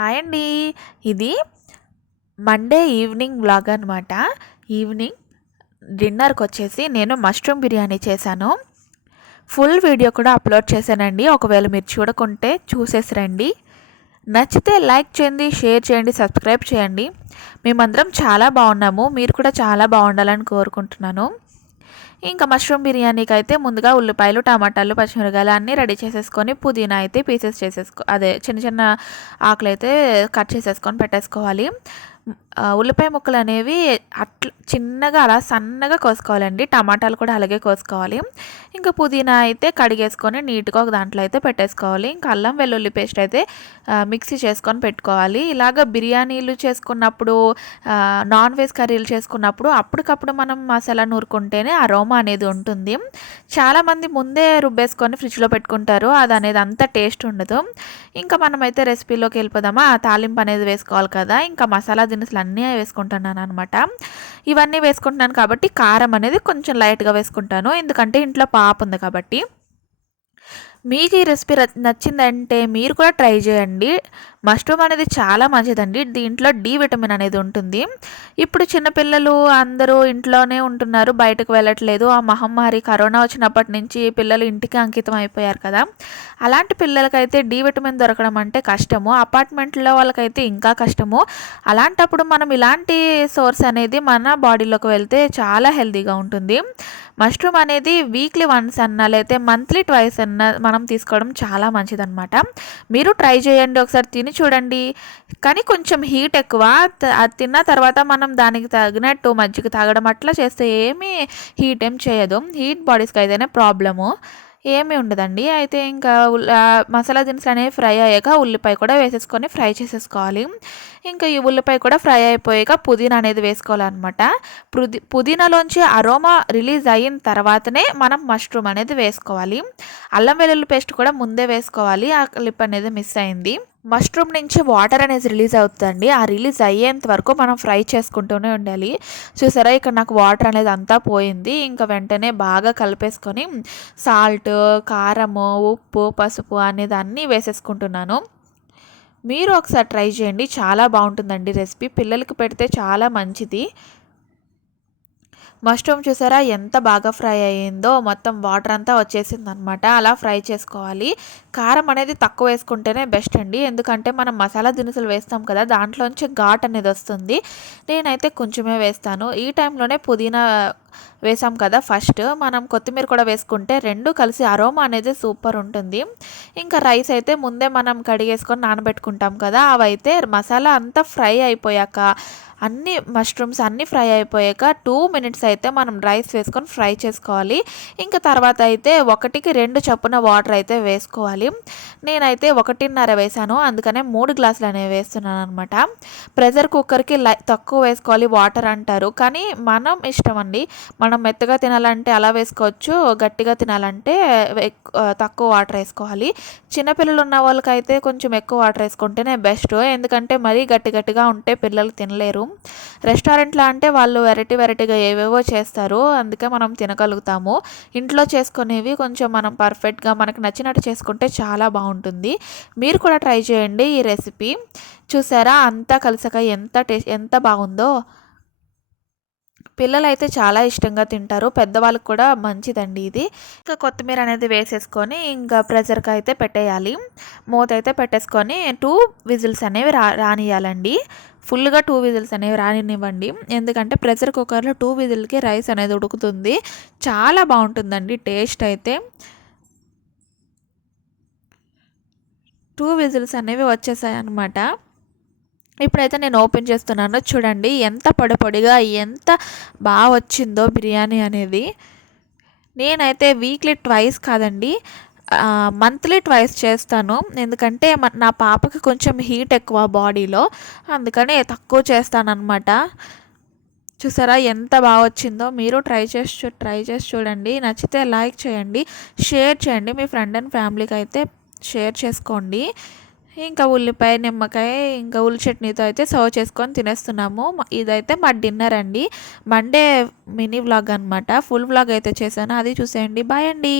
Hi అండి. ఇది Monday evening vlog అనమాట. ఈవినింగ్ డిన్నర్‌కొచ్చేసి నేను మష్రూమ్ బిర్యానీ చేశాను. ఫుల్ వీడియో కూడా అప్లోడ్ చేశానండి. ఒకవేళ మీరు చూడకుంటే చూసేసి రండి. నచ్చితే లైక్ చేయండి, షేర్ చేయండి, సబ్స్క్రైబ్ చేయండి. మేమందరం చాలా బాగున్నాము. మీరు కూడా చాలా బాగుండాలని కోరుకుంటున్నాను. ఇంకా మష్రూమ్ బిర్యానీకి అయితే ముందుగా ఉల్లిపాయలు, టమాటాలు, పచ్చిమిరపకాయలు అన్నీ రెడీ చేసేసుకొని పుదీనా అయితే పీసెస్ అదే చిన్న చిన్న ఆకులు అయితే కట్ చేసేసుకొని పెట్టేసుకోవాలి. ఉల్లిపాయ ముక్కలు అనేవి అట్లా చిన్నగా అలా సన్నగా కోసుకోవాలండి. టమాటాలు కూడా అలాగే కోసుకోవాలి. ఇంకా పుదీనా అయితే కడిగేసుకొని నీట్గా ఒక దాంట్లో అయితే పెట్టేసుకోవాలి. ఇంకా అల్లం వెల్లుల్లి పేస్ట్ అయితే మిక్సీ చేసుకొని పెట్టుకోవాలి. ఇలాగ బిర్యానీలు చేసుకున్నప్పుడు, నాన్ వెజ్ కర్రీలు చేసుకున్నప్పుడు అప్పటికప్పుడు మనం మసాలా నూరుకుంటేనే అరోమా అనేది ఉంటుంది. చాలామంది ముందే రుబ్బేసుకొని ఫ్రిడ్జ్లో పెట్టుకుంటారు. అది అనేది అంత టేస్ట్ ఉండదు. ఇంకా మనమైతే రెసిపీలోకి వెళ్ళిపోదామా. ఆ తాలింపు అనేది వేసుకోవాలి కదా. ఇంకా మసాలా దినుసులు అన్నీ వేసుకుంటున్నాను అనమాట. ఇవన్నీ వేసుకుంటున్నాను కాబట్టి కారం అనేది కొంచెం లైట్గా వేసుకుంటాను, ఎందుకంటే ఇంట్లో పాప ఉంది కాబట్టి. మీకు ఈ రెసిపీ నచ్చిందంటే మీరు కూడా ట్రై చేయండి. మష్రూమ్ అనేది చాలా మంచిదండి. దీంట్లో డి విటమిన్ అనేది ఉంటుంది. ఇప్పుడు చిన్నపిల్లలు అందరూ ఇంట్లోనే ఉంటున్నారు, బయటకు వెళ్ళట్లేదు. ఆ మహమ్మారి కరోనా వచ్చినప్పటి నుంచి పిల్లలు ఇంటికి అంకితం అయిపోయారు కదా. అలాంటి పిల్లలకైతే డి విటమిన్ దొరకడం అంటే కష్టము. అపార్ట్మెంట్లో వాళ్ళకైతే ఇంకా కష్టము. అలాంటప్పుడు మనం ఇలాంటి సోర్స్ అనేది మన బాడీలోకి వెళ్తే చాలా హెల్తీగా ఉంటుంది. మష్రూమ్ అనేది వీక్లీ వన్స్ అన్నా లేకపోతే మంత్లీ ట్వైస్ అన్నా మనం తీసుకోవడం చాలా మంచిదన్నమాట. మీరు ట్రై చేయండి, ఒకసారి తిని చూడండి. కానీ కొంచెం హీట్ ఎక్కువ. అది తిన్న తర్వాత మనం దానికి తగినట్టు మజ్జిగ తాగడం అట్లా చేస్తే ఏమీ హీట్ ఏం చేయదు. హీట్ బాడీస్కి అయితేనే ప్రాబ్లము, ఏమీ ఉండదండి. అయితే ఇంకా మసాలా దినుసులు అనేవి ఫ్రై అయ్యాక ఉల్లిపాయ కూడా వేసేసుకొని ఫ్రై చేసేసుకోవాలి. ఇంకా ఈ ఉల్లిపాయ కూడా ఫ్రై అయిపోయాక పుదీనా అనేది వేసుకోవాలన్నమాట. పుదీనాలోంచి అరోమా రిలీజ్ అయిన తర్వాతనే మనం మష్రూమ్ అనేది వేసుకోవాలి. అల్లం వెల్లుల్లి పేస్ట్ కూడా ముందే వేసుకోవాలి. ఆ క్లిప్ అనేది మిస్ అయింది. మష్రూమ్ నుంచి వాటర్ అనేది రిలీజ్ అవుతుందండి. ఆ రిలీజ్ అయ్యేంత వరకు మనం ఫ్రై చేసుకుంటూనే ఉండాలి. చూసారా, ఇక్కడ నాకు వాటర్ అనేది అంతా పోయింది. ఇంకా వెంటనే బాగా కలిపేసుకొని సాల్ట్, కారము, ఉప్పు, పసుపు అనేది అన్నీ వేసేసుకుంటున్నాను. మీరు ఒకసారి ట్రై చేయండి, చాలా బాగుంటుందండి రెసిపీ. పిల్లలకి పెడితే చాలా మంచిది. మష్రూమ్ చూసారా ఎంత బాగా ఫ్రై అయ్యిందో, మొత్తం వాటర్ అంతా వచ్చేసింది అనమాట. అలా ఫ్రై చేసుకోవాలి. కారం అనేది తక్కువ వేసుకుంటేనే బెస్ట్ అండి, ఎందుకంటే మనం మసాలా దినుసులు వేస్తాం కదా, దాంట్లోంచి ఘాట్ అనేది వస్తుంది. నేనైతే కొంచెమే వేస్తాను. ఈ టైంలోనే పుదీనా వేసాం కదా, ఫస్ట్ మనం కొత్తిమీర కూడా వేసుకుంటే రెండు కలిసి అరోమా అనేది సూపర్ ఉంటుంది. ఇంకా రైస్ అయితే ముందే మనం కడిగేసుకొని నానబెట్టుకుంటాం కదా, అవైతే మసాలా అంతా ఫ్రై అయిపోయాక అన్ని మష్రూమ్స్ అన్నీ ఫ్రై అయిపోయాక 2 మినిట్స్ అయితే మనం రైస్ వేసుకొని ఫ్రై చేసుకోవాలి. ఇంకా తర్వాత అయితే 1కి 2 చొప్పున వాటర్ అయితే వేసుకోవాలి. నేనైతే 1.5 వేసాను, అందుకనే 3 గ్లాసులు అనేవి వేస్తున్నాను అనమాట. ప్రెషర్ కుక్కర్కి తక్కువ వేసుకోవాలి వాటర్ అంటారు, కానీ మనం ఇష్టం అండి. మనం మెత్తగా తినాలంటే అలా వేసుకోవచ్చు, గట్టిగా తినాలంటే తక్కువ వాటర్ వేసుకోవాలి. చిన్నపిల్లలు ఉన్న వాళ్ళకైతే కొంచెం ఎక్కువ వాటర్ వేసుకుంటేనే బెస్ట్, ఎందుకంటే మరీ గట్టిగా ఉంటే పిల్లలు తినలేరు. రెస్టారెంట్లో అంటే వాళ్ళు వెరైటీగా ఏవేవో చేస్తారు, అందుకే మనం తినగలుగుతాము. ఇంట్లో చేసుకునేవి కొంచెం మనం పర్ఫెక్ట్గా మనకు నచ్చినట్టు చేసుకుంటే చాలా బాగుంటుంది. మీరు కూడా ట్రై చేయండి ఈ రెసిపీ. చూసారా అంతా కలిసాక ఎంత బాగుందో. పిల్లలు అయితే చాలా ఇష్టంగా తింటారు, పెద్దవాళ్ళకి కూడా మంచిదండి ఇది. ఇంకా కొత్తిమీర అనేది వేసేసుకొని ఇంకా ప్రెజర్కి అయితే పెట్టేయాలి. మూత అయితే పెట్టేసుకొని 2 విజిల్స్ అనేవి రానియాలండి. ఫుల్గా 2 విజిల్స్ అనేవి రానివ్వండి, ఎందుకంటే ప్రెషర్ కుక్కర్లో 2 విజిల్కి రైస్ అనేది ఉడుకుతుంది. చాలా బాగుంటుందండి టేస్ట్ అయితే. 2 విజిల్స్ అనేవి వచ్చేసాయి అన్నమాట. ఇప్పుడైతే నేను ఓపెన్ చేస్తున్నాను, చూడండి ఎంత పొడిగా ఎంత బాగా వచ్చిందో బిర్యానీ అనేది. నేనైతే వీక్లీ ట్వైస్ కాదండి, మంత్లీ ట్వైస్ చేస్తాను, ఎందుకంటే నా పాపకి కొంచెం హీట్ ఎక్కువ బాడీలో, అందుకని తక్కువ చేస్తానన్నమాట. చూసారా ఎంత బాగా వచ్చిందో. మీరు ట్రై చేసి చూడండి. నచ్చితే లైక్ చేయండి, షేర్ చేయండి, మీ ఫ్రెండ్ అండ్ ఫ్యామిలీకి అయితే షేర్ చేసుకోండి. ఇంకా ఉల్లిపాయ, నిమ్మకాయ, ఇంకా ఉల్లి చట్నీతో అయితే సర్వ్ చేసుకొని తినేస్తున్నాము. ఇదైతే మా డిన్నర్ అండి. మండే మినీ వ్లాగ్ అనమాట. ఫుల్ వ్లాగ్ అయితే చేశాను, అది చూసేయండి. బాయ్ అండి.